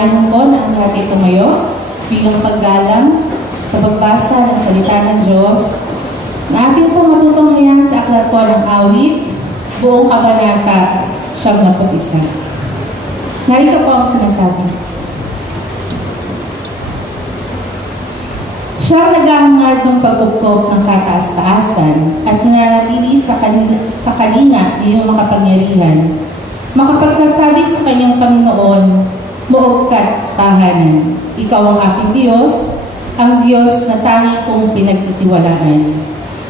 Inaanyayahan ko na ang lahat ay tumayo bilang paggalang sa pagbasa ng salita ng Diyos na ating pong matutunghayan sa aklat po ng awit, buong kabanata 71. Narito po ang sinasabi. Siya naghahangad ng pag-ukop ng kataas-taasan at nananatili sa kalinga iyong makapangyarihan. Makapagsasabi sa kanyang Panginoon, muog ka't tahanan. Ikaw ang aking Diyos, ang Diyos na tangi kong pinagtitiwalaan.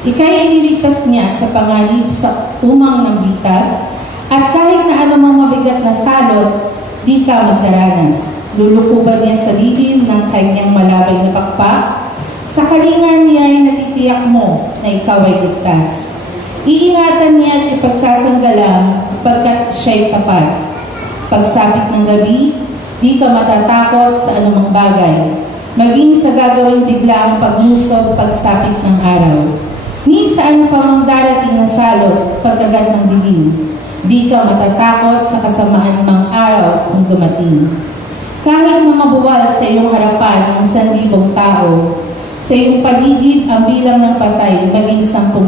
Ika'y iniligtas niya sa panganib sa umang ng bitag, at kahit na anumang mabigat na salot, di ka magdaranas. Lulukuban niya sa lilim ng kanyang malabay na pakpak. Sa kalinga niya ay natitiyak mo na ikaw ay ligtas. Iingatan niya at ipagsasanggalang pagkat siya'y tapat. Pagsapit ng gabi, di ka matatakot sa anumang bagay, maging sa gagawing biglaang paglusob pagsapit ng araw. Ni saan pa mang darating na salot pagkagat ng dilim, di ka matatakot sa kasamaan mang araw kung dumating. Kahit na mabuwal sa iyong harapan ang 1,000 tao, sa iyong paligid ang bilang ng patay maging 10,000,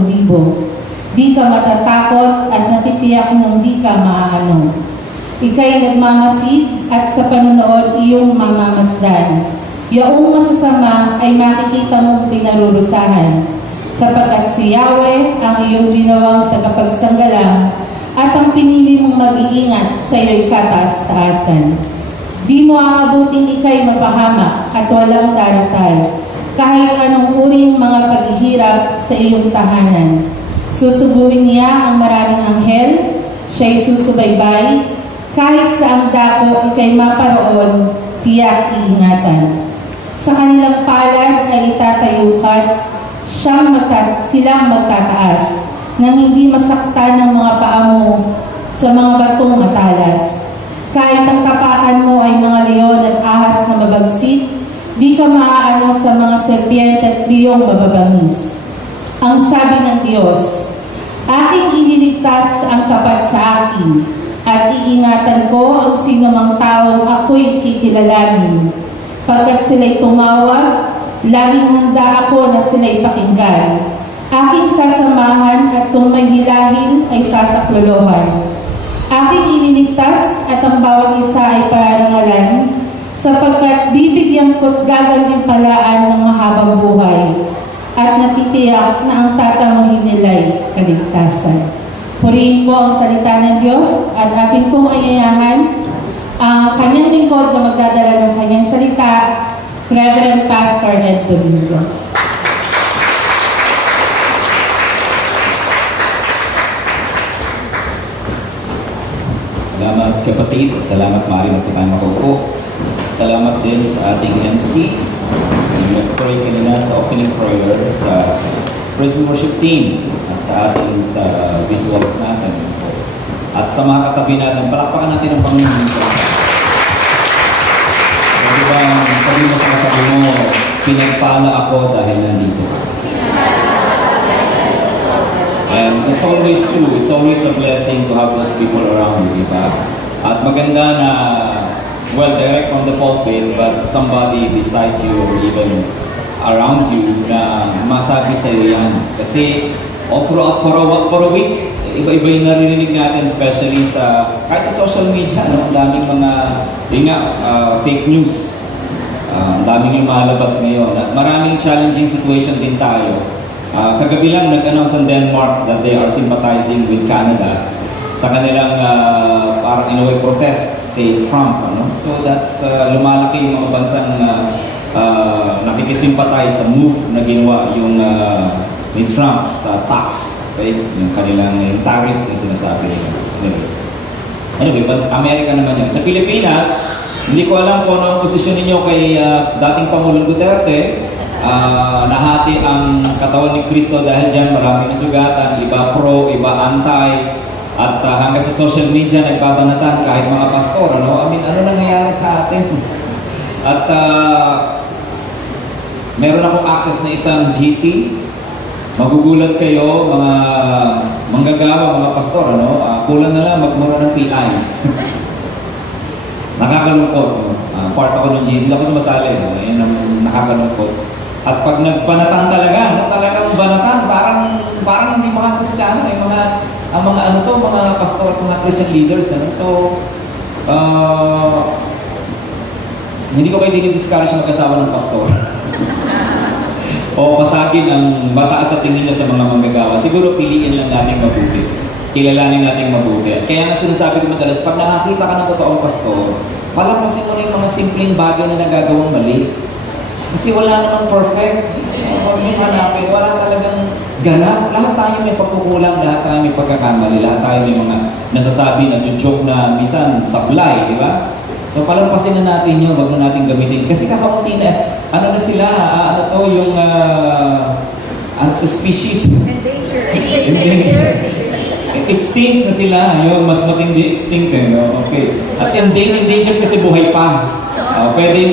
di ka matatakot at natitiyak mong di ka maaano. Ika'y nagmamasid at sa panonood iyong mamamasdan. Yaong masasama ay makikita mong pinarurusahan, sapagkat si Yahweh ang iyong ginawang tagapagsanggalang at ang pinili mong mag-iingat sa iyo'y kataas-taasan. Di mo aabuting ika'y mapahamak at walang daratay, kahit anong uring mga paghihirap sa iyong tahanan. Susubuhin niya ang maraming anghel, siya'y susubaybay, kahit sa ang dako ika'y maparoon, tiyak iingatan. Sa kanilang palad ay itatayukat, silang magtataas, nang hindi masaktan ng mga paa mo sa mga batong matalas. Kahit ang tapakan mo ay mga leon at ahas na mabagsit, di ka maaano sa mga serpiente at liyong mababangis. Ang sabi ng Diyos, aking ililigtas ang tapat sa akin, at iingatan ko ang sinumang taong ako'y kikilalanin. Pagkat sila'y tumawag, laging handa ako na sila'y pakinggan. Aking sasamahan at kung may hilahil ay sasaklolohan. Aking ililigtas at ang bawat isa ay pararangalan, sapagkat bibigyan ko't gagantimpalaan ng mahabang buhay, at natitiyak na ang tatamuhin nila'y kaligtasan. Purihin po ang salita ng Diyos at ating pong ayayahan ang kanyang lingkod na magdadala ng kanyang salita, Reverend Pastor Ed Domingo. Salamat kapatid, salamat Mari na tayo makaupo. Salamat din sa ating MC. Nag-pray kanina sa opening prayer sa praise and worship team at sa ating sa visuals natin. At sa mga katabi natin, palakpakan natin ang Panginoon. Sabi ba, sabi mo sa katabi mo, pinagpala ako dahil nandito. And it's always true. It's always a blessing to have those people around you, diba? At maganda na, well, direct from the pulpit, but somebody beside you or even around you na masabi sa iyo yan. Kasi all throughout for a week, iba-iba yung naririnig natin, especially sa, kahit sa social media, no? Ang daming mga, fake news. Ang daming yung malabas ngayon. At maraming challenging situation din tayo. Kagabi lang nag-announce ang Denmark that they are sympathizing with Canada sa kanilang parang in a way protest kay Trump. Ano? So that's lumalaki yung mga bansang nakikisimpatay sa move na ginawa yung ni Trump sa tax, okay? Yung kanilang tariff na sinasabi nila. Anyway, but Amerika naman yan. Sa Pilipinas, hindi ko alam kung ano ang posisyon ninyo kay dating Pangulong Duterte. Nahati ang katawan ni Cristo dahil dyan maraming nasugatan, iba pro, iba anti, at hanggang sa social media nagbabanatan kahit mga pastor, ano? I mean, ano nangyayari sa atin? At meron akong access na isang GC. Magugulat kayo, mga manggagawa, mga pastor, ano? Kulang na lang magmura ng PI. Nakakalungkot, no? part ako ng GC, hindi ako sumasali. Yan ang nakakalungkot. At pag nagbanatan talaga, talagang banatan, parang hindi mga Kristiyano, mga pastor, mga Christian leaders. So, hindi ko kayo dinidiscourage mag-asawa ng pastor. O pasagin ang mataas sa tingin niya sa mga manggagawa. Siguro piliin lang natin mabuti. Kilalanin natin mabuti. Kaya nga sinasabi ko madalas, pag nakakita ka ng totoong pastor, palampasin mo na yung mga simpleng bagay na nagagawang mali. Kasi wala namang perfect. Huwag mong hanapin. Wala talagang ganap. Lahat tayo may pagkukulang, lahat tayo may pagkakamali, lahat tayo may mga nasasabi na joke na minsan sablay, di ba? So palampasin na natin yun, wag na natin gamitin. Kasi kakaunti na, ano na sila, yung sa species. Endangered. Extinct na sila, yung mas matindi extinct no? Okay. At endangered kasi buhay pa. Pwedeng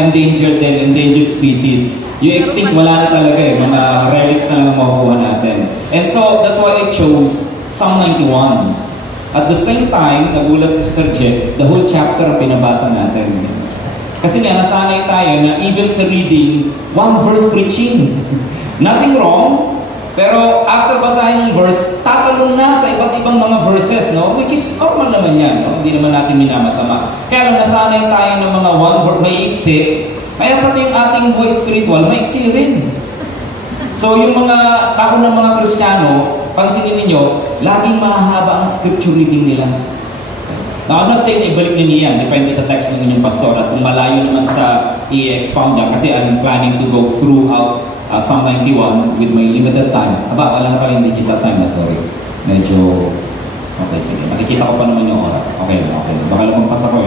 endangered species. Yung extinct wala na talaga mga relics na lang makukuha natin. And so, that's why I chose Psalm 91. At the same time, nagulat si Sister Jet, the whole chapter pinabasa natin. Kasi nga, nasanay tayo na even sa reading, one verse preaching. Nothing wrong, pero after basahin yung verse, tatalong na sa iba't ibang mga verses, no? Which is normal naman yan, no? Hindi naman natin minamasama. Kaya lang nasanay tayo ng mga one word, may iksi, kaya pati yung ating buhay spiritual, may iksi rin. So yung mga ako ng mga Kristiyano, pansinin ninyo, laging mahahaba ang scripture reading nila. Now, I'm not saying ibalik ninyo yan, depende sa text ng inyong pastor, at kung malayo naman sa i-expound niya, kasi I'm planning to go throughout Psalm 91 with my limited time. Wala na pala yung digital time na, sorry. Medyo, okay, sige. Makikita ko pa naman yung oras. Okay. Baka lumampas ako,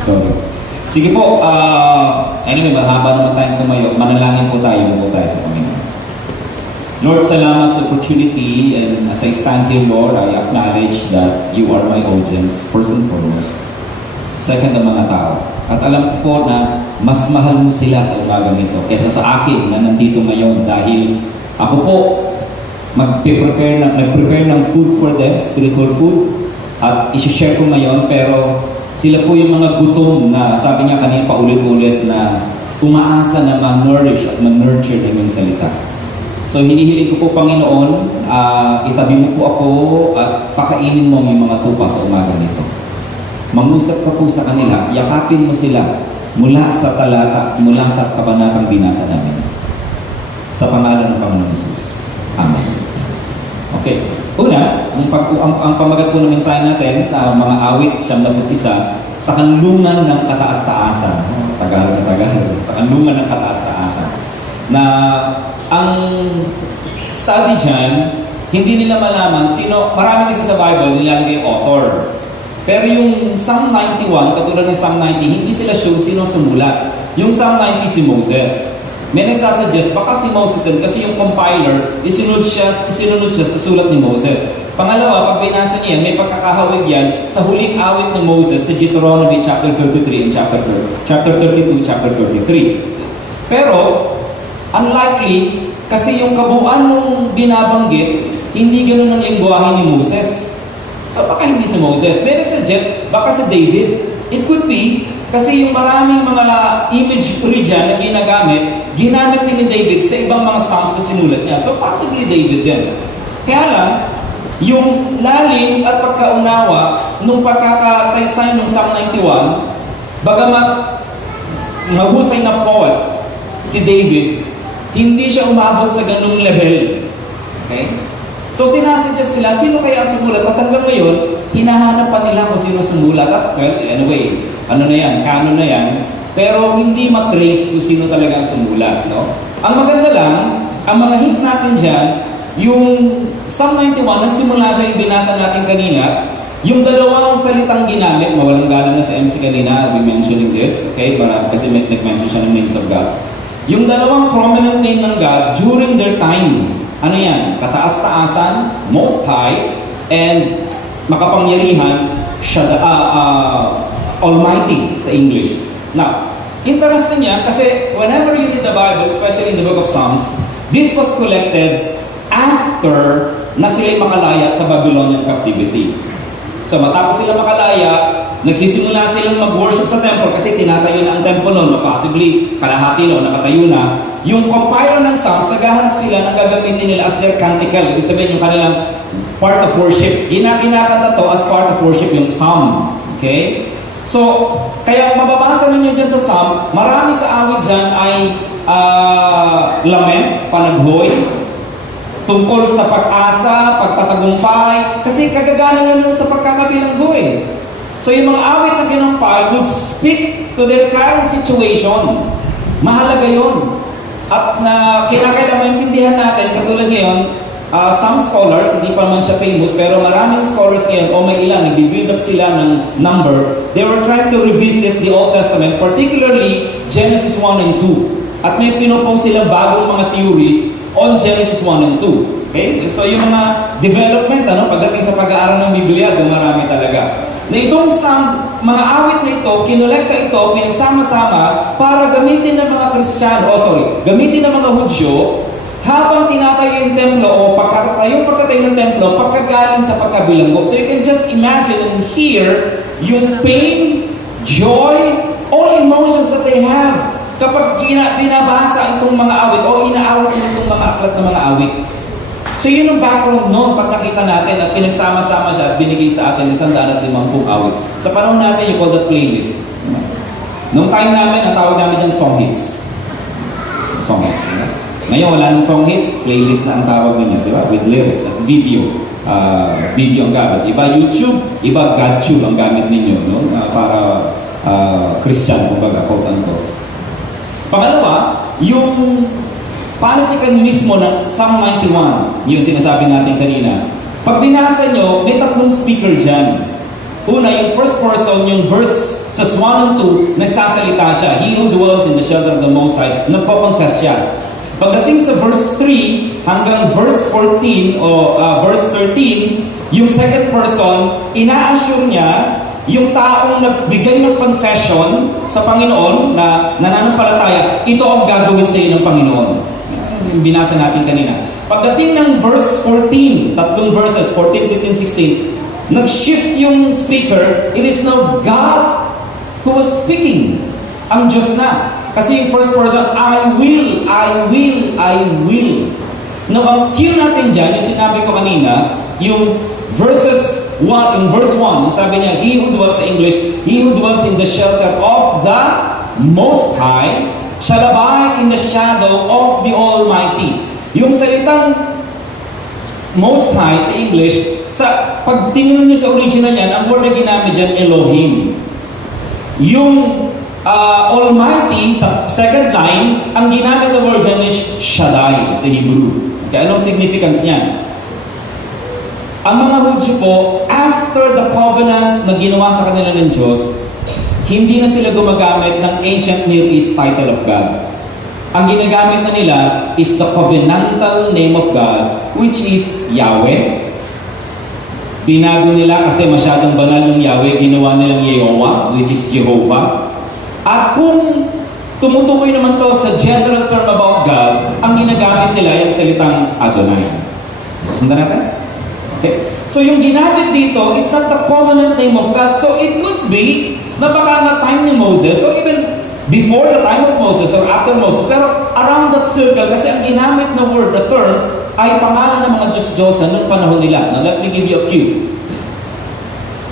Sorry. Sige po, anyway, mahaba naman tayong tumayo. Manalangin po tayo sa Panginoon. Lord, salamat sa opportunity, and as I stand here, Lord, I acknowledge that you are my audience, first and foremost. Second, ang mga tao. At alam ko po na mas mahal mo sila sa umagang ito kaysa sa akin na nandito ngayon dahil ako po nag-prepare ng food for them, spiritual food, at isi-share ko ngayon, pero sila po yung mga gutom na sabi niya kanina paulit-ulit na umaasa na ma-nourish at ma-nurture ng yung salita. So hinihiling ko po, Panginoon, itabi mo po ako at pakainin mo yung mga tupa sa umaga nito. Mangusap ka po sa kanila, yakapin mo sila mula sa talata, mula sa kabanatang binasa namin. Sa pangalan ng Panginoon Jesus. Amen. Okay. Una, ang pamagat po ng mensahe natin, mga awit, 71, sa kanlungan ng kataas-taasan. Tagalog. Sa kanlungan ng kataas-taasan. Na ang study dyan, hindi nila malaman sino, marami kasi sa Bible nilalagay yung author. Pero yung Psalm 91, katulad ng Psalm 90, hindi sila sure sino sumulat. Yung Psalm 90 si Moses. May nagsasuggest, baka si Moses din, kasi yung compiler, isinunod siya sa sulat ni Moses. Pangalawa, pag binasa niya, may pagkakahawig yan sa huling awit ng Moses sa Deuteronomy chapter 33 and chapter 32, chapter 33. Pero, unlikely, kasi yung kabuuan ng binabanggit, hindi ganun ang lingwahe ni Moses. So, baka hindi si Moses. May nagsuggest, baka si David. It could be, kasi yung maraming mga imagery dyan na ginamit din ni David sa ibang mga psalms na sinulat niya. So, possibly David din. Kaya lang, yung lalim at pagkaunawa nung pagkakasaysay ng Psalm 91, bagamat mahusay na poet si David, hindi siya umabot sa ganung level. Okay? So sinasuggest nila, sino kaya ang sumulat? At hanggang ngayon, hinahanap pa nila kung sino sumulat. At well, anyway, canon na yan. Pero hindi matrace kung sino talaga ang sumulat. No? Ang maganda lang, ang mga hint natin dyan, yung Psalm 91, nagsimula siya yung binasa natin kanina, yung dalawang salitang ginamit, mawalang galang na sa MC kanina, I'll be mentioning this, okay? Kasi nag-mention siya ng names of God. Yung dalawang prominent name ng God during their time, ano yan? Kataas-taasan, Most High, and makapangyarihan, Almighty sa English. Now, interesting yan kasi whenever you read the Bible, especially in the book of Psalms, this was collected after na sila'y makalaya sa Babylonian captivity. So matapos sila makalaya, nagsisimula silang mag-worship sa temple kasi tinatayo na ang temple noon, possibly kalahati noon nakatayo na. Yung compiler ng Psalms, naghahanap sila ng gagamitin nila as their canticle. Ibig sabihin yung kanilang part of worship. Kinakanta to as part of worship yung Psalm. Okay? So, kaya mababasa ninyo dyan sa Psalm, marami sa awit dyan ay lament, panaghoy, tungkol sa pag-asa, pagtatagumpay, kasi kagagaling lang sa pagkakabilanggo eh. So yung mga awit na kinumpay would speak to their current situation. Mahalaga yun. At na kinakailangan maintindihan natin, katulad ngayon, some scholars, hindi pa naman siya famous, pero maraming scholars ngayon, o may ilan, nag-build up sila ng number, they were trying to revisit the Old Testament, particularly Genesis 1 and 2. At may pinupong silang bagong mga theories on Genesis 1 and 2. Okay? So yung mga development, pagdating sa pag-aaral ng Biblia, marami talaga. Na itong mga awit na ito, kinolekta ito, pinagsama-sama para gamitin ng mga Kristiyano, gamitin ng mga Hudyo, habang tinatayo yung templo o pagkatayo ng templo, pagkagaling sa pagkabilanggo. So you can just imagine and hear yung pain, joy, all emotions that they have kapag binabasa itong mga awit o inaawit itong mga aklat ng mga awit. So yun ang background noon pag nakita natin at pinagsama-sama siya at binigay sa atin yung 150 awit. Sa panahon natin, you call that playlist. Noong time namin, ang tawag namin yung song hits. Song hits. Ngayon, wala ng song hits, playlist na ang tawag ninyo, di ba? With lyrics at video. Video ang gamit. Iba YouTube, iba GodTube ang gamit ninyo, no? Para Christian, kumbaga, quote-unquote. Pangalawa, yung panitikan mismo ng Psalm 91, yung sinasabi natin kanina. Pag binasa nyo, may tatlong speaker dyan. Una, yung first person, yung verse sa 1 and 2, nagsasalita siya. He who dwells in the shelter of the Most High, nagko-confess siya. Pagdating sa verse 3 hanggang verse 14 o verse 13, yung second person, ina-assure niya yung taong nagbigay ng confession sa Panginoon na nananampalataya, ito ang gagawin sa iyo ng Panginoon. Binasa natin kanina. Pagdating ng verse 14, tatlong verses, 14, 15, 16, nag-shift yung speaker. It is now God who was speaking. Ang Diyos na. Kasi yung first person, I will. Now, ang cue natin dyan, yung sinabi ko kanina, yung verses 1, in verse 1, sabi niya, he who dwells sa English, he who dwells in the shelter of the Most High, shall abide in the shadow of the Almighty. Yung salitang Most High sa English, pag tingnan nyo sa original yan, ang word na ginamit dyan, Elohim. Yung Almighty, sa second line, ang ginamit na word dyan is Shaddai sa Hebrew. Kaya anong significance niyan? Ang mga Hudyo po, after the covenant na ginawa sa kanila ng Diyos, hindi na sila gumagamit ng ancient Near East title of God. Ang ginagamit na nila is the covenantal name of God, which is Yahweh. Binago nila kasi masyadong banal yung Yahweh, ginawa nilang Yehovah, which is Jehovah. At kung tumutukoy naman to sa general term about God, ang ginagamit nila yung salitang Adonai. Sundan natin? Okay. So yung ginamit dito is not the covenant name of God. So it could be na baka na time ni Moses or even before the time of Moses or after Moses, pero around that circle kasi ang ginamit na word, the term, ay pangalan ng mga Diyos-Diyosan noong panahon nila. Now let me give you a cue.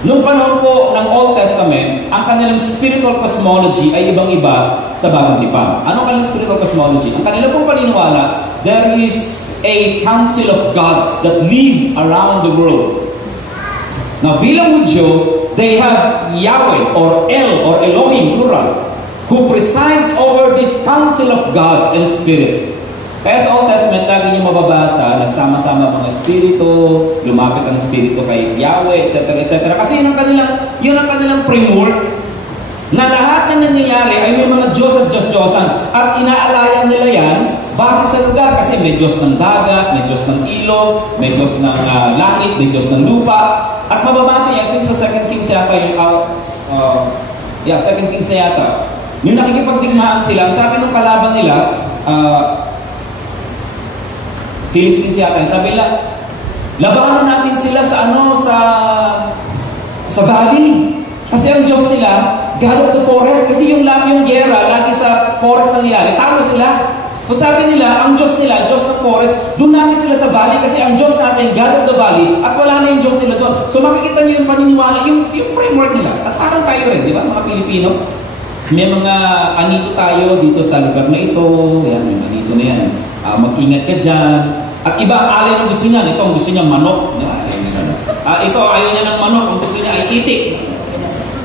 Noong panahon po ng Old Testament, ang kanilang spiritual cosmology ay ibang-iba sa Bagong Tipan. Anong kanilang spiritual cosmology? Ang kanilang pong paniniwala, there is a council of gods that live around the world. Now, bilang Hudyo, they have Yahweh or El or Elohim, plural, who presides over this council of gods and spirits. Kaya sa Old Testament, lagi niyo mababasa, nagsama-sama mga espiritu, lumapit ang espiritu kay Yahweh, etc., etc. Kasi yun ang kanilang framework na lahat na nangyayari ay may mga Diyos at Diyos-Diyosan. At inaalayan nila yan base sa lugar kasi may Diyos ng dagat, may Diyos ng ilog, may Diyos ng langit, may Diyos ng lupa. At mababasa yan, I think sa 2 Kings yata yung 2 Kings na yata. Yung nakikipagdigmaan sila, sabi ng kalaban nila, Philistines yata, sabi nila, labanan natin sila sa valley. Kasi ang Diyos nila, God of the forest. Kasi yung gera, lagi sa forest na nila, talo sila. So sabi nila, ang Diyos nila, Diyos ng forest, doon natin sila sa valley kasi ang Diyos natin, God of the valley, at wala na yung Diyos nila doon. So makikita nyo yung paniniwala, yung framework nila. At parang tayo rin, di ba, mga Pilipino? May mga anito tayo dito sa lugar na ito, yan, yung anito na yan. Mag-ingat ka dyan. At iba, alay na gusto niya, ito ang gusto niya manok. Ito, ayaw niya ng manok, ang gusto niya ay itik.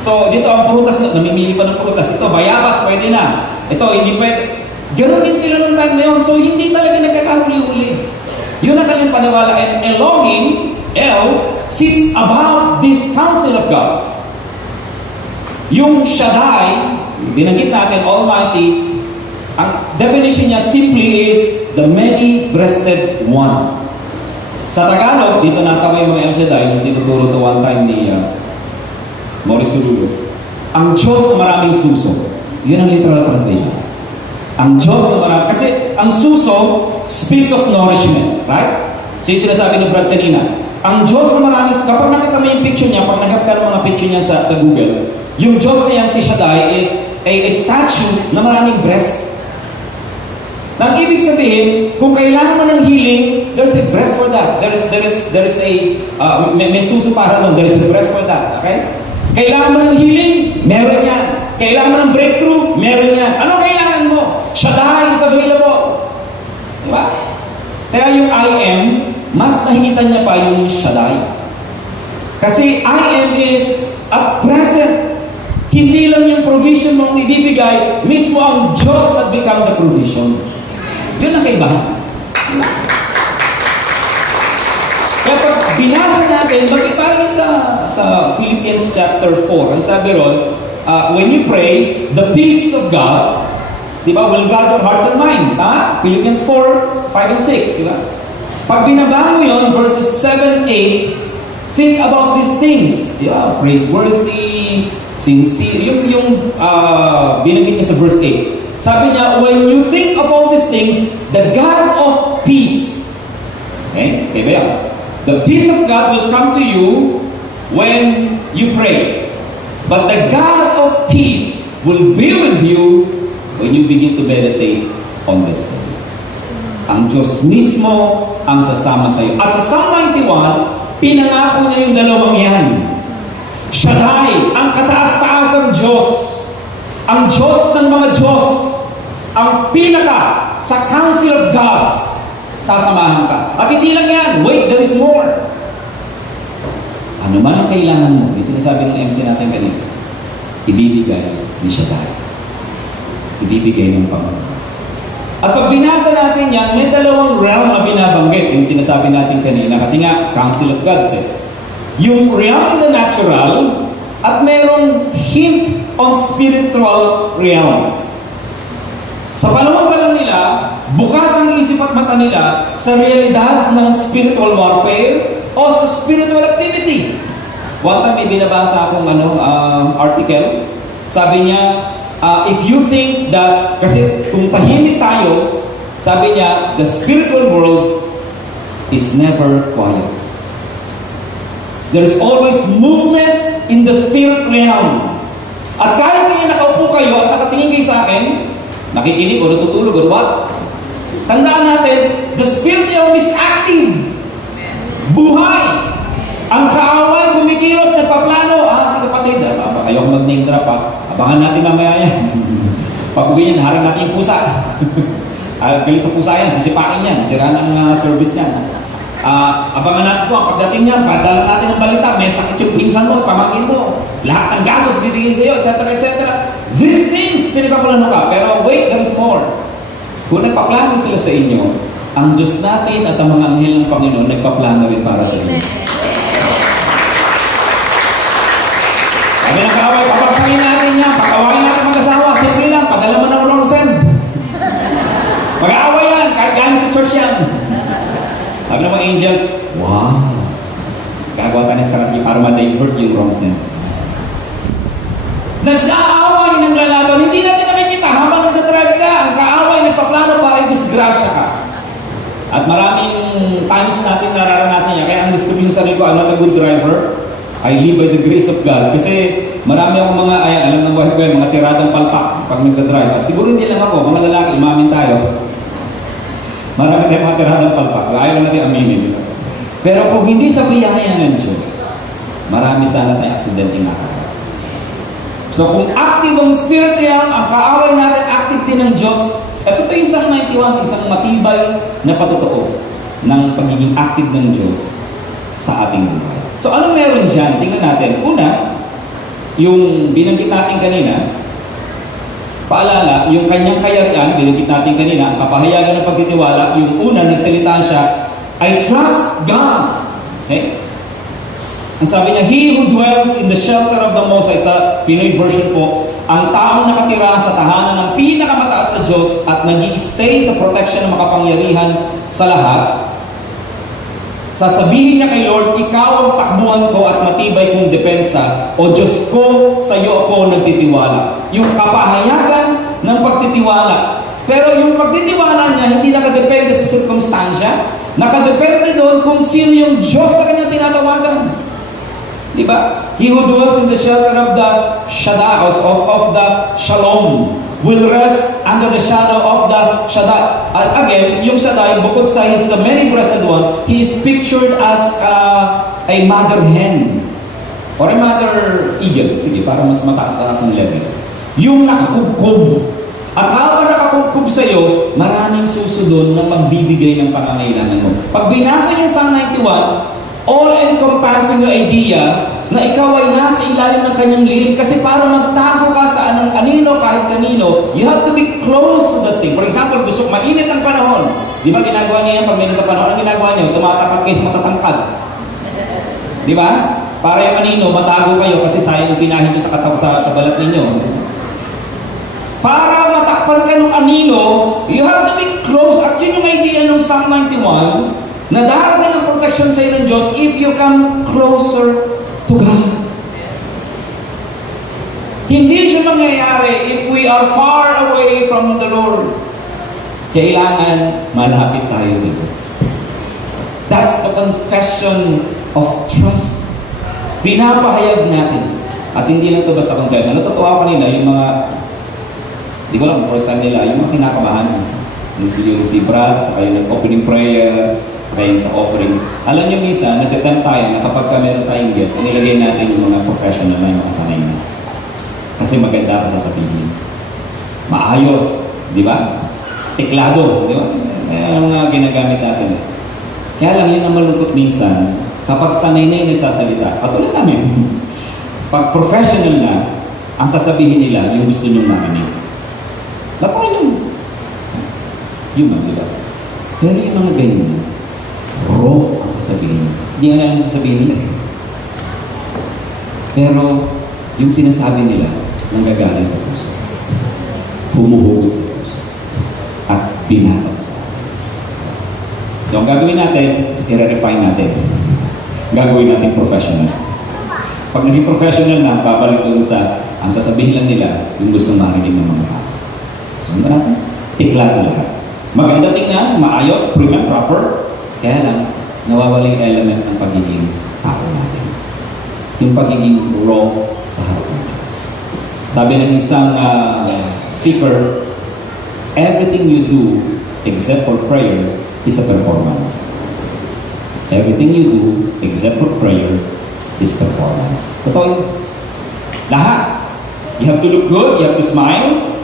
So, dito ang prutas, namimili pa ng prutas. Ito, bayabas, pwede na. Ito, hindi pwede. Ganon din sila ng time ngayon. So, hindi talaga nagkakahuli-huli. Yun ang kanyang paniwala. And Elohim, El, sits above this council of gods. Yung Shaddai, binanggit natin, Almighty, ang definition niya simply is the many-breasted one. Sa Tagalog, dito natawag yung mga El Shaddai, yung tinuturo to one time ni Maurice Rulo. Ang Diyos na maraming suso. Yun ang literal translation. Ang Diyos na marami. Kasi ang suso speaks of nourishment. Right? So yung sinasabi ni Brad kanina. Ang Diyos na marami, kapag nakita mo yung picture niya, pag nagap ka ng mga picture niya sa Google, yung Diyos na yan, si Shaddai, is a statue na maraming breast. Nang ibig sabihin, kung kailangan mo ng healing, there's a breast for that. There is a, may suso para doon, there is a breast for that. Okay? Kailangan mo ng healing, meron yan. Kailangan mo ng breakthrough, meron yan. Ano kailangan mo? Shaddai is available. Diba? Kaya yung I am, mas nahingitan niya pa yung Shaddai. Kasi I am is a present. Hindi lang yung provision mong ibibigay, mismo ang Diyos at become the provision. Yun ang kaibahan. Diba? Kaya pag binasa natin, parang sa Philippians chapter 4, ang sabi ron, when you pray, the peace of God, di ba, will guard your hearts and mind. Philippians 4, 5 and 6, di ba? Pag binaba mo yun, verses 7, 8, think about these things. Di ba? Praiseworthy, sincere. Yung binanggit niya sa verse 8. Sabi niya, when you think of all these things, the God of peace, okay? Okay ba yan? The peace of God will come to you when you pray. But the God of peace will be with you when you begin to meditate on these things. Ang Diyos mismo ang sasama sa iyo. At sa Psalm 91, pinangako niya yung dalawang yan. Shaddai, ang kataas-taasang Diyos. Ang Diyos ng mga Diyos. Ang pinaka sa council of gods. Sasamahan ka. At hindi lang yan. Wait, there is more. Ano man ang kailangan mo, yung sinasabi ng MC natin kanina, ibibigay ni Shaddai. Ibibigay ng Panginoon. At pag binasa natin yan, may dalawang realm na binabanggit, yung sinasabi natin kanina, kasi nga, council of gods eh. Yung realm in the natural, at mayroong hint on spiritual realm. Sa panahon pa lang nila, bukas ang isip at mata nila sa realidad ng spiritual warfare o sa spiritual activity. One time may binabasa akong article, sabi niya, if you think that, kasi kung tahimik tayo, sabi niya, the spiritual world is never quiet. There is always movement in the spirit realm. At kahit ngayon nakaupo kayo at nakatingin kayo sa akin, nakikinig o natutulog or what? Tandaan natin, the spirit realm is active. Buhay. Ang kaaway kumikilos, nagpaplano. Si kapatid, ayoko mag-name drop abangan natin mamaya yan. Pag-uwi niyan, harang natin yung pusa. Galit sa pusa yan, sisipain yan, sira ng service yan. Abangan natin po, pagdating niyan, padala natin ng balita, may sakit yung pinsan mo, pamangkin mo, lahat ng gasos bibigyan sa iyo, etc. etc. These things, pinagpaplano ka. Pero wait, there is more. Kung nagpaplano sila sa inyo, ang Diyos natin at ang mga anghel ng Panginoon nagpaplano rin para sa inyo. Sabi ng kaaway, papagsakin natin yan, pakawain natin mag-asawa, simple lang, padala mo ng wrong send. Mag-aaway yan, kahit galing sa church yan. Sabi ng mga angels, wow, gagawa tayo sa karatli para ma-divert yung wrong send. Nag-aaway ng lalaban, hindi natin nakikita habang nag-drive ka. Ang kaaway nagpaplano para i-disgrasya ka. At maraming times natin nararanasan niya. Kaya ang description sa sarili ko, I'm not a good driver. I live by the grace of God. Kasi Marami akong mga, alam ng wife ko yan, mga tiradang palpak pag nagdadrive. At siguro hindi lang ako, mga lalaki, umamin tayo. Marami tayong mga tiradang palpak. Ayaw lang natin aminin. Pero kung hindi sa biyaya ng Diyos, marami sana tayong aksidente nakaka. So kung active ang spirit realm, ang kaaway natin, active din ng Diyos. At ito yung isang 91, isang matibay na patotoo ng pagiging active ng Diyos sa ating buhay. So anong meron dyan? Tingnan natin. Una, yung binanggit natin kanina, paalala, yung kanyang kayarian, binanggit natin kanina, ang kapahayagan ng pagtitiwala, yung una, nagsalita siya, I trust God. Okay? Ang sabi niya, He who dwells in the shelter of the Most High, sa Pinoy version po, ang taong nakatira sa tahanan ng pinakamataas sa Diyos at nag-i-stay sa protection ng makapangyarihan sa lahat, sasabihin niya kay Lord, ikaw ang takbuhan ko at matibay kong depensa. O Diyos ko, sa iyo ako nagtitiwala. Yung kapahayagan ng pagtitiwala. Pero yung pagtitiwala niya, hindi nakadepende sa sirkumstansya. Nakadepende doon kung sino yung Diyos sa kanyang tinatawagan. Diba? He who dwells in the shelter of the Shaddai, of the Shalom, will rest under the shadow of the Shaddai. Again, yung Shaddai, bukod sa He's the many-breasted one, He is pictured as a mother hen or a mother eagle. Sige, para mas mataas-taas ang level. Yung nakakubkob. At habang nakakubkob sa'yo, maraming susunod na magbibigay ng pangangailangan mo. Pag binasa niyo Psalm 91, all-encompassing idea na ikaw ay nasa ilalim ng kanyang lihim kasi para magtago ka sa anino kahit kanino, you have to be close to that thing. For example, gusto mainit ang panahon. Di ba ginagawa niya yan pag mainit ang panahon? Ang ginagawa niyo, tumatapat kayo sa matatangkad. Di ba? Para yung anino, matago kayo kasi sayang yung pinahin nyo sa balat ninyo. Para matakpan ka ng anino, you have to be close. At yun yung idea ng Psalm 91, na darating ang protection sa iyo ng Diyos if you come closer to God. Hindi siya mangyayari if we are far away from the Lord. Kailangan malapit tayo sa Diyos. That's the confession of trust. Pinapahayag natin. At hindi lang ito basta confession. Natutuwa ko nila yung mga, di ko lang, first time nila, yung mga kinakabahan. Yung si Brad, saka yung opening prayer, kaya sa offering. Alam niyo minsan, nagtatam tayo na kapag meron tayong guest, nilagay natin yung mga professional na makasanay na. Kasi maganda pa sasabihin. Maayos, di ba? Tiklado, di ba? Ang mga ginagamit natin. Kaya lang yun ang malungkot minsan, kapag sanay na yung nagsasalita, katulad namin, pag professional na, ang sasabihin nila, yung gusto niyong marinig. Natural yung human, di ba? Pero yung mga ganyan, raw ang sasabihin. Hindi nga lang sasabihin nila. Pero, yung sinasabi nila, nanggagaling sa puso. Humuhugot sa puso. At binabag sa puso. So, ang gagawin natin, i-refine natin. Gagawin natin professional. Pag naging professional na, babalik doon sa, ang sasabihin lang nila, yung gusto marinig ng mga tao. So, ano natin? Tiklado lahat. Maganda tingnan, maayos, prim and proper. Kaya lang, nawawala yung element ng pagiging tao natin. Yung pagiging raw sa harap ng Diyos. Sabi ng isang speaker, everything you do except for prayer is a performance. Everything you do except for prayer is performance. Totoo yun. Lahat. You have to look good, you have to smile,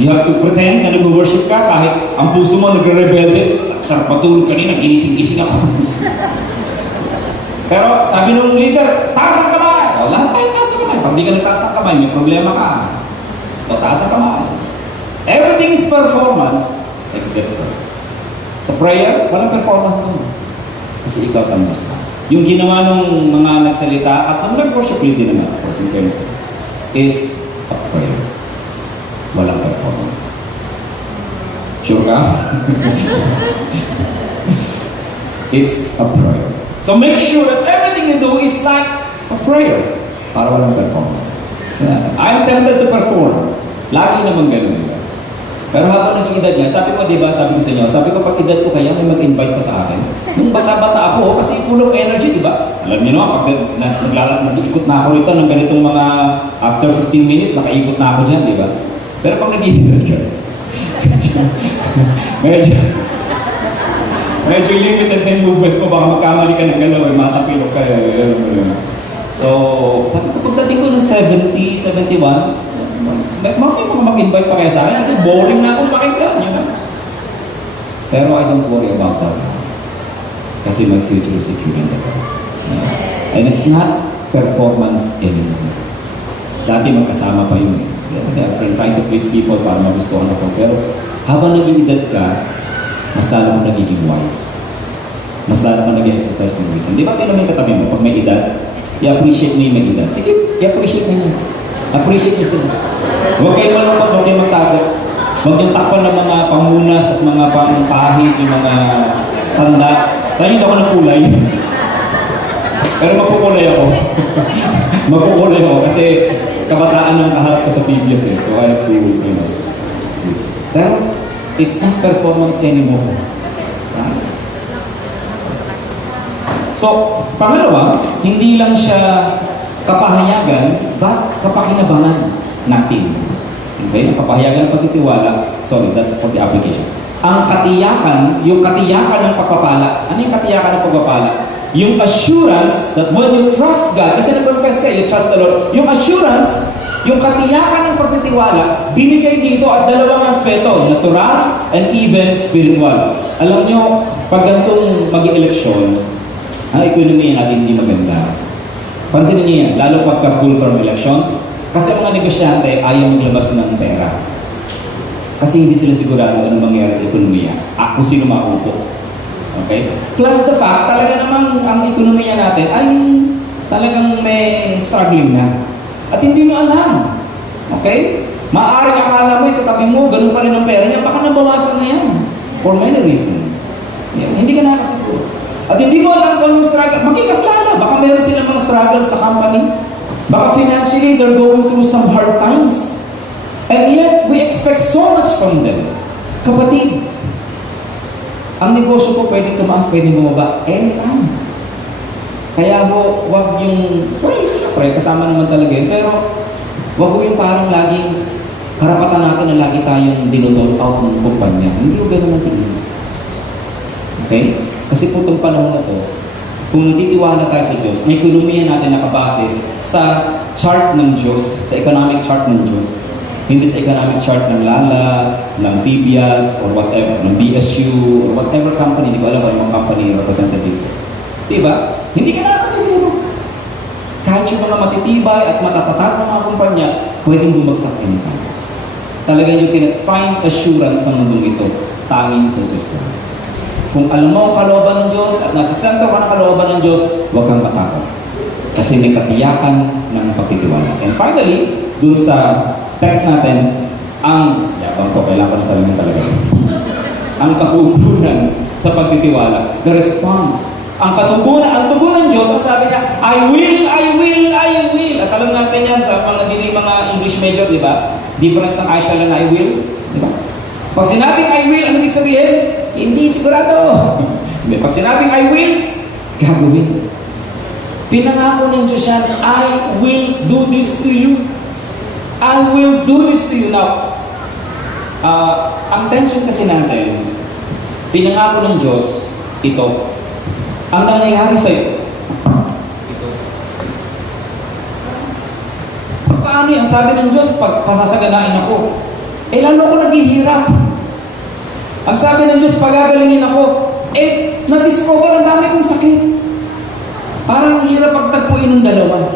you have to pretend na nag-worship ka kahit ang puso mo nagre-rebelde. Sarap matulog kanina, ginising-gising ako. Pero sabi nung leader, taas ang kamay. O, lahat tayo taas ang kamay. Pag di ka nagtaas ang kamay, may problema ka. So, taas ang kamay. Everything is performance except prayer. Sa prayer, walang performance doon. Kasi ikaw ang basta. Yung ginawa ng mga nagsalita at ang nag-worship leader naman, of course, in terms of, is a prayer. Walang performance. Sure ka? It's a prayer. So make sure that everything you do is like a prayer. Para walang performance. I'm tempted to perform. Lagi naman ganun. Pero habang nag-edad niya, sabi ko, di ba, sabi ko sa inyo, sabi ko, pag edad ko kaya, may mag-invite pa sa akin. Nung bata-bata ako, kasi full of energy, di ba? Alam niyo naman, pag nag-ikot na ako rito ng ganitong mga, after 15 minutes, nakaikot na ako dyan, di ba? Pero pag nag-edad ka, medyo limited na yung movements mo, baka magkamali ka ng galaw, matapilok ka. So, sabi ko, pagdating ko ng 70, 71, may mga mag-invite pa kaya sa akin kasi boring na ako makikita niyo na. Pero I don't worry about that. Kasi my future is secure in that. And it's not performance anymore. Dati magkasama pa yun. Kasi I'm trying to please people para magustuhan ako. Pero habang nag-edad ka, mas lalo mo nagiging wise. Mas lalo mo nag-exercise ng wisdom. Di ba tayo naman katabi mo, pag may edad, i-appreciate mo yung may edad. Sige, i-appreciate mo yun. Appreciate nyo sila. Huwag kayo malungkot, huwag kayo magtago. Huwag yung takpan ng mga pamunas at mga pangpahit, yung mga standa. Tayo hindi ako ng kulay. Pero magkukulay ako. Magkukulay ako kasi kabataan ng kaharap ko sa Biblia eh. So I have to, you know. Pero it's not performance anymore. So, pangalawa, hindi lang siya kapahayagan, but kapakinabangan natin. Okay? Ang kapahayagan ng pagtitiwala, sorry, that's for the application. Ang katiyakan, yung katiyakan ng pagpapala, ano yung katiyakan ng pagpapala? Yung assurance that when you trust God, kasi nag-confess ka, you trust the Lord, yung assurance, yung katiyakan ng pagtitiwala, binigay dito at dalawang aspeto, natural and even spiritual. Alam nyo, pag gantong mag-eleksyon, ang ekonomiya natin hindi maganda. Pansinin niyo yan, lalo pagka full-term election, kasi ang mga negosyante ayaw maglabas ng pera. Kasi hindi sila sigurado anong mangyari sa ekonomiya. Kung sino maupo. Okay? Plus the fact, talaga namang ang ekonomiya natin ay talagang may struggling na. At hindi mo alam. Okay? Maaaring akala mo, katabi mo, ganun pa rin ang pera niya, baka nabawasan na yan. For many reasons. Yan. Hindi ka nakasiguro. At hindi mo alam kung anong struggle, makikaplala. Baka meron silang mga struggles sa company. Baka financially, they're going through some hard times. And yet, we expect so much from them. Kapatid, ang negosyo ko pwedeng tumaas, pwedeng bumaba. Anytime. Kaya ho, wag yung, well, syempre, kasama naman talaga yun. Pero, wag ho yung parang laging, karapatan natin na lagi tayong dinodol out ng kumpanya. Hindi ho ganun ang tingin. Okay? Kasi po itong panahon na to, kung natitiwala tayo sa Diyos, may ekonomiya natin nakabase sa chart ng Diyos, sa economic chart ng Diyos. Hindi sa economic chart ng Lala, ng Phoebias, or whatever, ng BSU, or whatever company, hindi ko alam ano yung company representative. Diba? Hindi ka nakasiguro. Kahit yung mga matitibay at matatatag ng mga kumpanya, pwedeng bumagsak anytime. Talagang you cannot find assurance sa mundong ito, tanging sa Diyos na. Kung alam mo ang kalooban ng Diyos at nasa sentro ka ng kalooban ng Diyos, huwag kang matakot. Kasi may katiyakan ng pagtitiwala. And finally, dun sa text natin, ang, yabang ko, kailangan ko na salamin talaga. Ang katugunan sa pagtitiwala, the response. Ang katugunan, ang tugunan ng Diyos, ang sabi niya, I will, I will, I will. At alam natin yan sa mga English major, di ba? Difference ng I shall and I will. Di ba? Pag sinabing I will, ano ibig sabihin? Hindi sigurado. Pag sinabing I will, gagawin. Pinangako ng Diyos yan, I will do this to you. I will do this to you. Now, ang tension kasi natin, pinangako ng Diyos, ito. Ang nangyayari sa'yo, ito. Paano yan? Sabi ng Diyos, pag pasasaganain ako, lalo ko naghihirap. Ang sabi ng Diyos, pagagalingin ako, na-discover ang dami kong sakit. Parang hirap pagtagpuin ng dalawa.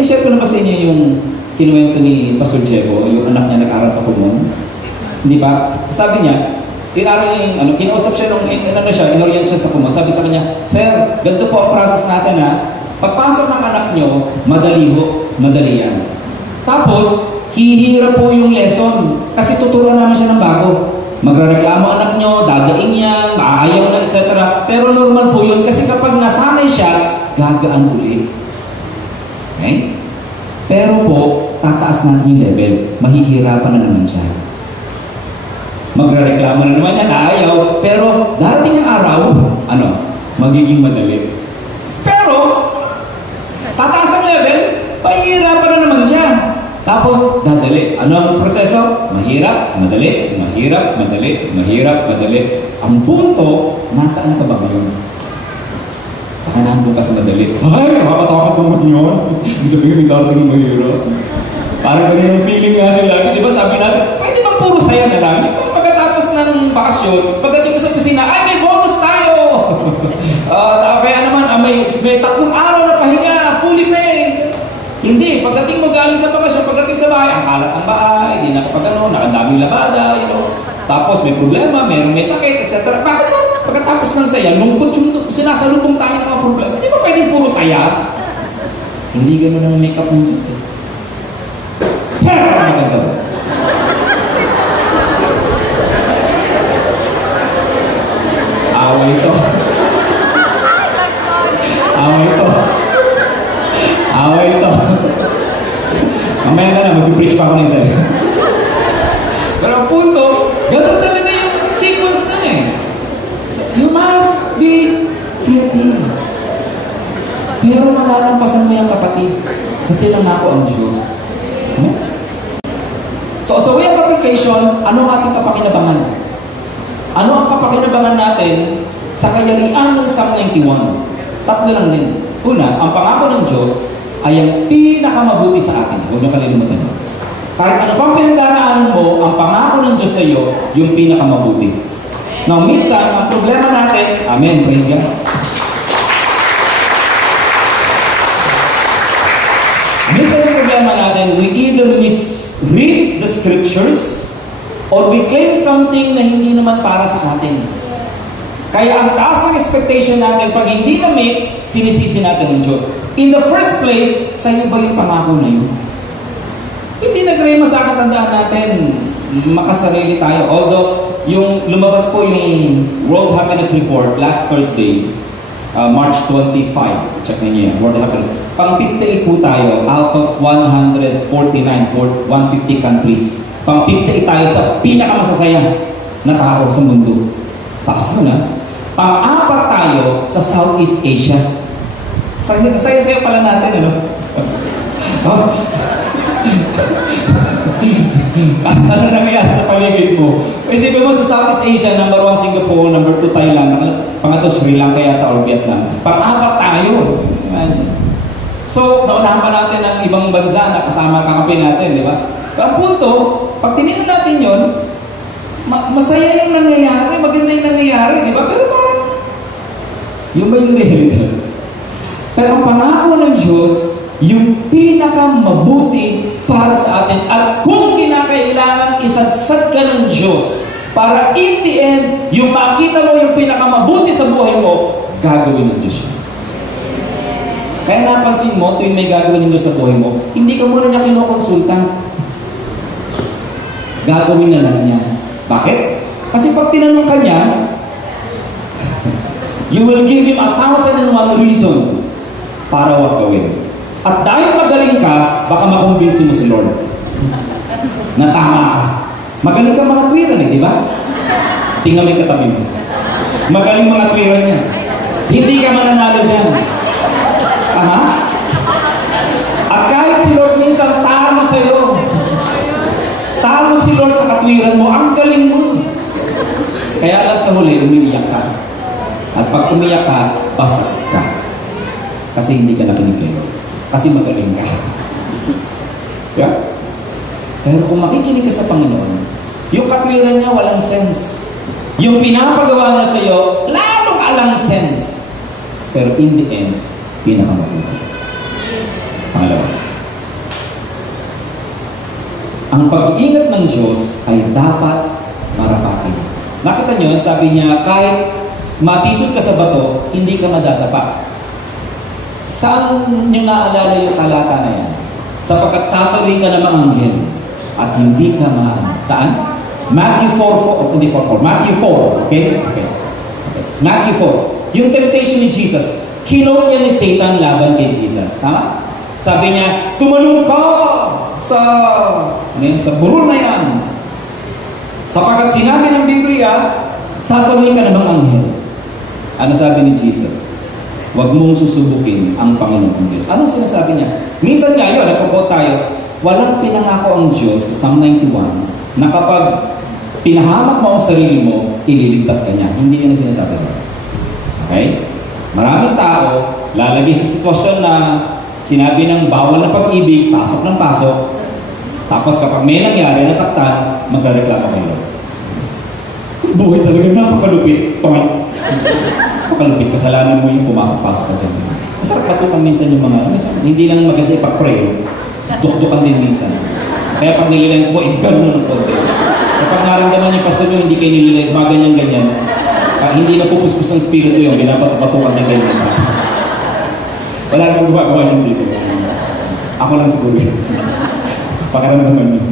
Share ko na ba sa inyo yung kinuwento ni Pastor Diego, yung anak niya nag-aral sa Kumon? Hindi ba? Sabi niya, kinausap siya nung inorient siya sa Kumon. Sabi sa kanya, Sir, ganito po ang process natin ha. Pagpasok ng anak niyo, madali yan. Tapos, hihirap po yung lesson kasi tuturuan naman siya ng bago. Magrereklamo anak nyo, dadaing yan, maayaw na, etc. Pero normal po yun kasi kapag nasanay siya, gagaan uli. Okay? Pero po, tataas natin yung level. Mahihirapan na naman siya. Magrereklamo na naman yan, ayaw. Pero darating ang araw, magiging madali. Pero, tataas ang level, pahihirapan na naman siya. Tapos, dadali. Ano ang proseso? Mahirap, madali, mahirap, madali, mahirap, madali. Ang punto, nasaan ka ba ngayon? Baka nandun ka sa madali. Ay, nakakatakot naman yun. Ibig sabihin, may darating ng mahirap. Parang ganun ang feeling natin lagi. Di ba sabi natin, pwede bang puro saya na lang? Pagkatapos ng bakasyon, pagdating mo sa opisina, ay, may bonus tayo! Kaya naman, may 3 araw na pahinga, fully paid. Hindi, pagdating mo galing sa bakasyon, pagdating sa bahay, ang kalat ng bahay, hindi nakadaming labada, Tapos may problema, may sakit, etc. Bakit ba? Pagkatapos ng saya, lungkot yung sinasalubong tayo ng mga problema. Hindi ba pwedeng puro saya? Hindi ganun ang make-up ng Diyos. Maganda ba? Away ito. Mamaya na lang, mag-preach pa ako ng isa. Pero ang punto, ganoon talaga yung sequence na eh. So, you must be ready. Pero malalampasan mo yung kapatid. Kasi nangako ang Diyos. So, sa way of application, ano ang ating kapakinabangan? Ano ang kapakinabangan natin sa kayarian ng Psalm 91? 3 lang din. Una, ang pangako ng Diyos ay ang pinakamabuti sa atin. Huwag niyo kalilimutan. Kahit ano pang pinagdaraanan mo, ang pangako ng Diyos sa iyo, yung pinakamabuti. Now, minsan, ang problema natin, amen, praise God. Minsan ang problema natin, we either misread the scriptures or we claim something na hindi naman para sa atin. Kaya ang taas ng expectation natin, pag hindi na-meet, sinisisi natin ng Diyos. In the first place, sa iyo ba yung pangako na yun? Hindi nag-rema sa katandaan natin, makasarili tayo. Although, yung lumabas po yung World Happiness Report last Thursday, March 25, check niyo yan, World Happiness. Pang 58 po tayo out of 149 or 150 countries. Pang 58 tayo sa pinakamasasaya na tao sa mundo. Taas mo na. Pang-4 tayo sa Southeast Asia. Saya-saya pala natin, ano? Ano nangyayari sa paligid mo? Isipin mo sa Southeast Asia, number 1 Singapore, number 2 Thailand, pangatlo Sri Lanka yata or Vietnam. Pang-4 tayo. Imagine. So, naunahan pa natin ang ibang bansa na kasama kakampi natin, di ba? Ang punto, pag tinignan natin yun, masaya yung nangyayari, maganda yung nangyayari, di ba? Pero parang, yung ba yung realidad? Pero ang pangako ng Diyos, yung pinakamabuti para sa atin. At kung kinakailangan isadsad ka ng Diyos para in the end, yung makita mo yung pinakamabuti sa buhay mo, gagawin ng Diyos. Kaya napansin mo, tuwing may gagawin ng Diyos sa buhay mo, hindi ka muna niya kinokonsulta. Gagawin na lang niya. Bakit? Kasi pag tinanong ka niya, you will give him 1,001 reason para wag gawin. At dahil magaling ka, baka makumbinsi mo si Lord na tama ka. Magaling ka mga tuwiran di ba? Tingnan mo yung katabi mo. Magaling mga tuwiran niya. Hindi ka mananalo dyan. Tama? At kahit si Lord minsan talo sa'yo, talo si Lord sa katwiran mo, ang galing mo. Kaya lang sa huli, umiiyak ka. At pag umiyak ka, basag ka. Kasi hindi ka nakinig kayo. Kasi magaling ka. Yeah? Pero kung makikinig ka sa Panginoon, yung katwiran niya walang sense. Yung pinapagawa niya sa iyo, lalong alang sense. Pero in the end, pinakamabuti. Pangalawa. Ang pag-iingat ng Diyos ay dapat marapatin. Nakita niyo, sabi niya, kahit matisod ka sa bato, hindi ka madadapa. Saan niyo naalala yung talata na yan? Sapagkat sasawi ka ng mga anghel at hindi ka maan. Saan? Matthew 4, hindi 4, Matthew 4, okay? Matthew 4. Yung temptation ni Jesus, kinote niya ni Satan laban kay Jesus. Tama? Sabi niya, tumalong ka sa burol na yan. Sapagkat sinabi ng Biblia, sasawihin ka na bang anghel? Ano sabi ni Jesus? Huwag mong susubukin ang Panginoong Diyos. Anong sinasabi niya? Minsan nga yun, nagpo-quote tayo, walang pinangako ang Diyos sa Psalm 91 na kapag pinahamak mo ang sarili mo, ililigtas ka niya. Hindi yun ang sinasabi mo. Okay? Maraming tao, lalagay sa sitwasyon na sinabi ng bawal na pag-ibig, pasok ng pasok, tapos kapag may nangyari, nasaktan, magreklamo kayo. Buhay talaga, napakalupit. Toy. Pakalupit, kasalanan mo yung pumasok-pasok ka dyan. Masarap patukan minsan yung mga, hindi lang maganda ipag-pray, dukdukan din minsan. Kaya pag nililens mo, gano'n mo ng konti. Kapag naramdaman yung pastor nyo, hindi kayo nililens, mga ganyan-ganyan, hindi na pupuspos ang spirito yung binapatukan na kayo minsan. Wala namang gumagawa yung dito. Ako lang siguro yun. Pakaramdaman yun.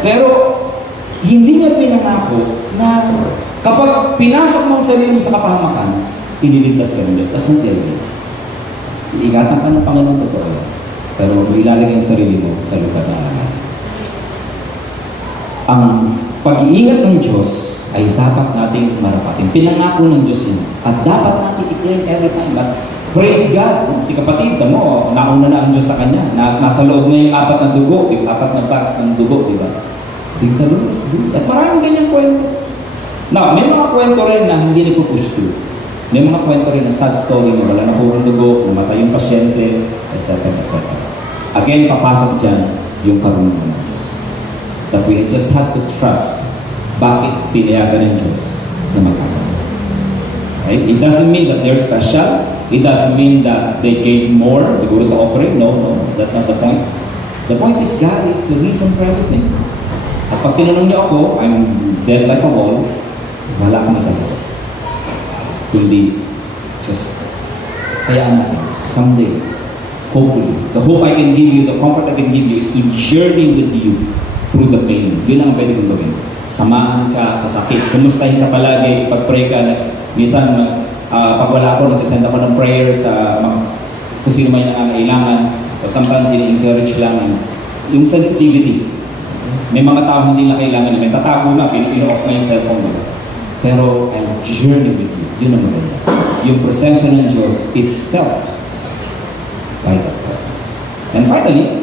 Pero, hindi niya pinangako na kapag pinasok mo ang sarili mo sa kapahamakan, iniligtas ka ng Diyos. That's not the idea. Iingatan ka ng Panginoon totoo. Pero ilalagay ang sarili mo sa lugar na alam. Ang pag-iingat ng Diyos ay dapat nating marapatin. Pinangako ng Diyos yun. At dapat natin i-claim every time. But praise God. Si kapatid mo, nauna na ang Diyos sa kanya. Nasa loob na yung 4 na dugo, yung 4 na bags ng dugo, diba? The Lord is good. At maraming ganyan kwento. Now, may mga kwento rin na hindi nagpo-push through. May mga kwento rin na sad story na wala na purong dugo, namatay yung pasyente, etc. etc. Again, papasok dyan yung karunungan ng Diyos. That we just have to trust bakit pinayagan ng Diyos na magkakaroon. Right? It doesn't mean that they're special. It doesn't mean that they gave more, siguro sa offering. No, that's not the point. The point is God is the reason for everything. At pag tinanong niyo ako, I'm dead like a wall, wala akong masasagot. Kundi, just, hayaan natin, someday, hopefully, the hope I can give you, the comfort I can give you is to journey with you through the pain. Yun ang pwede kong gawin. Samahan ka sa sakit. Kumustahin ka palagi, pag-pray ka. Minsan, pag wala ako, nagsasend ako ng prayer sa kung sino may nangangailangan. O sometimes, ini-encourage lang yung sensitivity. May mga tao hindi na kailangan, may tatago na, pino-off na yung cellphone mo. Pero, I'll journey with you. Yun ang maganda. Yung presensya ng Diyos is felt by that presence. And finally,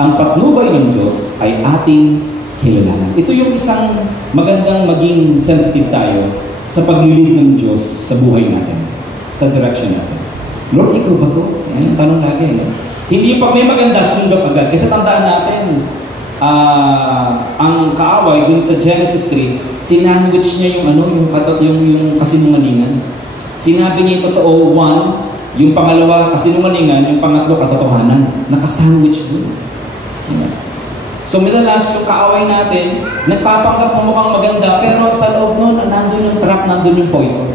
ang patnubay ng Diyos ay ating kilalanan. Ito yung isang magandang maging sensitive tayo sa paglilid ng Diyos sa buhay natin, sa direction natin. Lord, ikaw ba ito? Yan ang tanong lagi. Hindi yung pag may maganda, sunggap agad. Kasi tandaan natin, ang kaaway dun sa Genesis 3, sinandwich niya yung kasinungalingan. Sinabi niya yung totoo, 1, yung pangalawa, kasinungalingan, yung pangatlo, katotohanan. Nakasandwich dun. So, madalas yung kaaway natin, nagpapanggap ng mukhang maganda, pero sa loob nun, nandun yung trap, nandun yung poison.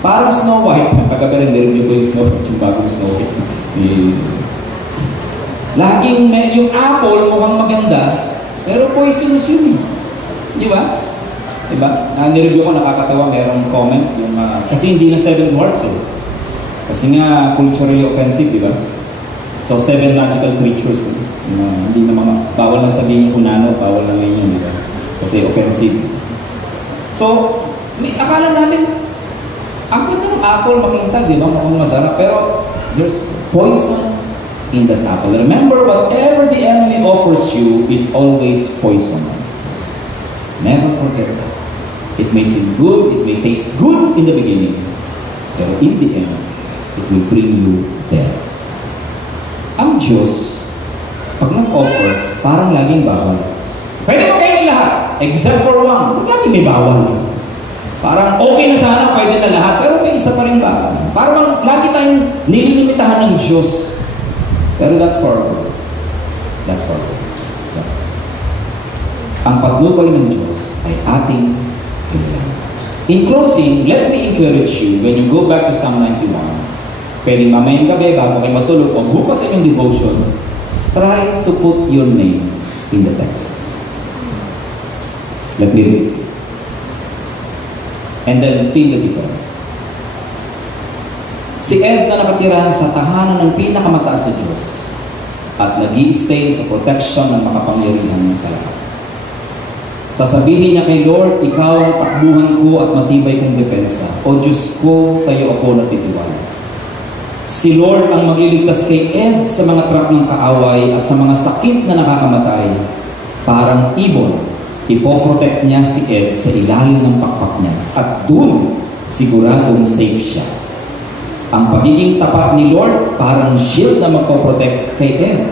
Parang Snow White. Taga-pero narinig ko yung Snow White, yung bagong Snow White. Laging yung apple mukhang maganda, pero poisonous yun. Di ba? Diba? Nireview ko, nakakatawa, merong comment, yung, kasi hindi na 7 words eh. Kasi nga, culturally offensive, di ba? So, 7 magical creatures. Hindi na mga, bawal na sabihin yung unano, bawal na ngayon yun, di ba? Kasi offensive. So, akala natin, ang ganda ng apple, makintag, di ba? Mukhang masarap, pero there's poison in that apple. Remember, whatever the enemy offers you is always poison. Never forget that. It may seem good, it may taste good in the beginning, pero in the end, it will bring you death. Ang Diyos, pag nag-offer, parang laging bawal. Pwede mo kainin lahat, except for one. Huwag natin may bawal. Parang okay na sana, pwede na lahat, pero may isa pa rin bawal. Parang lagi tayong nililimitahan ng Diyos. Pero that's for good. That's for good. Ang patnubay ng Diyos ay ating kailangan. In closing, let me encourage you, when you go back to Psalm 91, pwede mamayang gabi, bago kayo matulog, o bukas sa inyong devotion, try to put your name in the text. Let me read it. And then feel the difference. Si Ed na nakatira sa tahanan ng pinakamataas sa Diyos at nag-i-stay sa protection ng makapangyarihan ng sa lahat. Sasabihin niya kay Lord, ikaw ang takbuhan ko at matibay kong depensa. O Diyos ko, sa iyo ako natitiwala. Si Lord ang magliligtas kay Ed sa mga trap ng kaaway at sa mga sakit na nakakamatay. Parang ibon, ipoprotect niya si Ed sa ilalim ng pakpak niya. At dun, siguradong safe siya. Ang pagiging tapat ni Lord, parang shield na magpoprotect kay Ed.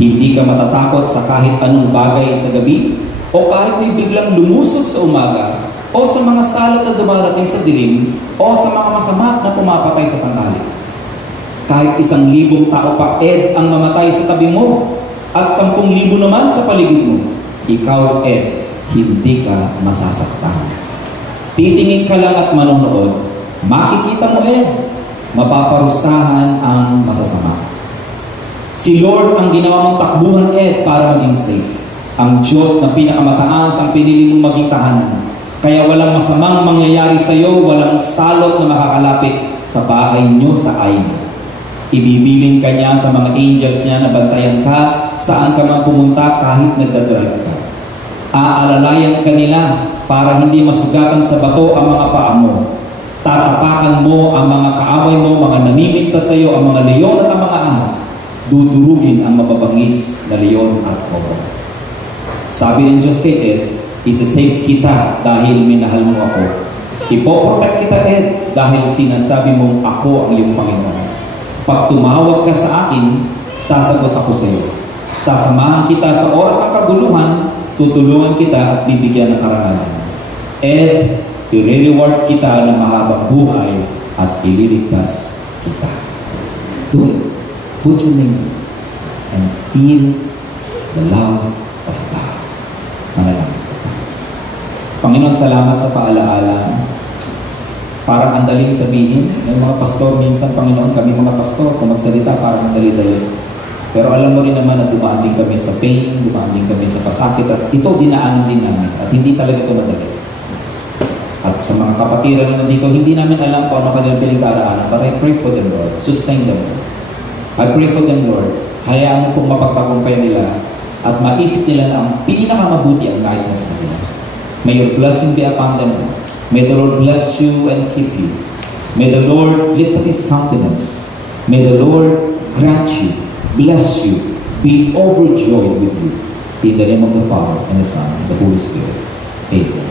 Hindi ka matatakot sa kahit anong bagay sa gabi, o kahit may biglang lumusot sa umaga, o sa mga salot na dumarating sa dilim, o sa mga masama na pumapatay sa tanghali. Kahit 1,000 tao pa, Ed, ang mamatay sa tabi mo, at 10,000 naman sa paligid mo, ikaw, Ed, hindi ka masasaktan. Titingin ka lang at manonood, makikita mo, Ed, mapaparusahan ang masasama. Si Lord ang ginawa mong takbuhan, Ed, para maging safe. Ang Diyos na pinakamataas ang pinili mong maging tahanan. Kaya walang masamang mangyayari sa iyo, walang salot na makakalapit sa bahay niyo sa Aina. Ibibilin ka niya sa mga angels niya na bantayan ka saan ka man pumunta kahit nagdadrive ka. Aalalayan ka nila para hindi masugatan sa bato ang mga paa mo. Tatapakan mo ang mga kaaway mo, mga namimigtas sa iyo, ang mga leon at ang mga ahas. Dudurugin ang mababangis na leon at cobra. Sabi ng Diyos kay Ed, isa-save kita dahil minahal mo ako. Ipoprotect kita, Ed, dahil sinasabi mong ako ang iyong Panginoon. Pag tumawag ka sa akin, sasagot ako sa iyo. Sasamahan kita sa oras ng kaguluhan, tutulungan kita at bibigyan ng karangalan. Ed, i-reward kita ng mahabang buhay at ililigtas kita. Do it. Put your name and feel the love of God. Manalangin. Panginoon, salamat sa paalaala. Parang ang daling sabihin ng mga pastor, minsan, Panginoon, kami mga pastor, kung magsalita, parang ang dali-dali. Pero alam mo rin naman na dumaan din kami sa pain, dumaan din kami sa pasakit, at ito dinaanan din namin, at hindi talaga ito madali. At sa mga kapatiran na nandito, hindi namin alam kung ano kanilang pinagdaraanan, but I pray for them, Lord. Sustain them. I pray for them, Lord. Hayaan mo kung mapagtagumpay nila at maisip nila na ang pinakamabuti ang nais mo sa kanila. May your blessing be upon them. May the Lord bless you and keep you. May the Lord lift up His countenance. May the Lord grant you, bless you, be overjoyed with you. In the name of the Father, and the Son, and the Holy Spirit. Amen.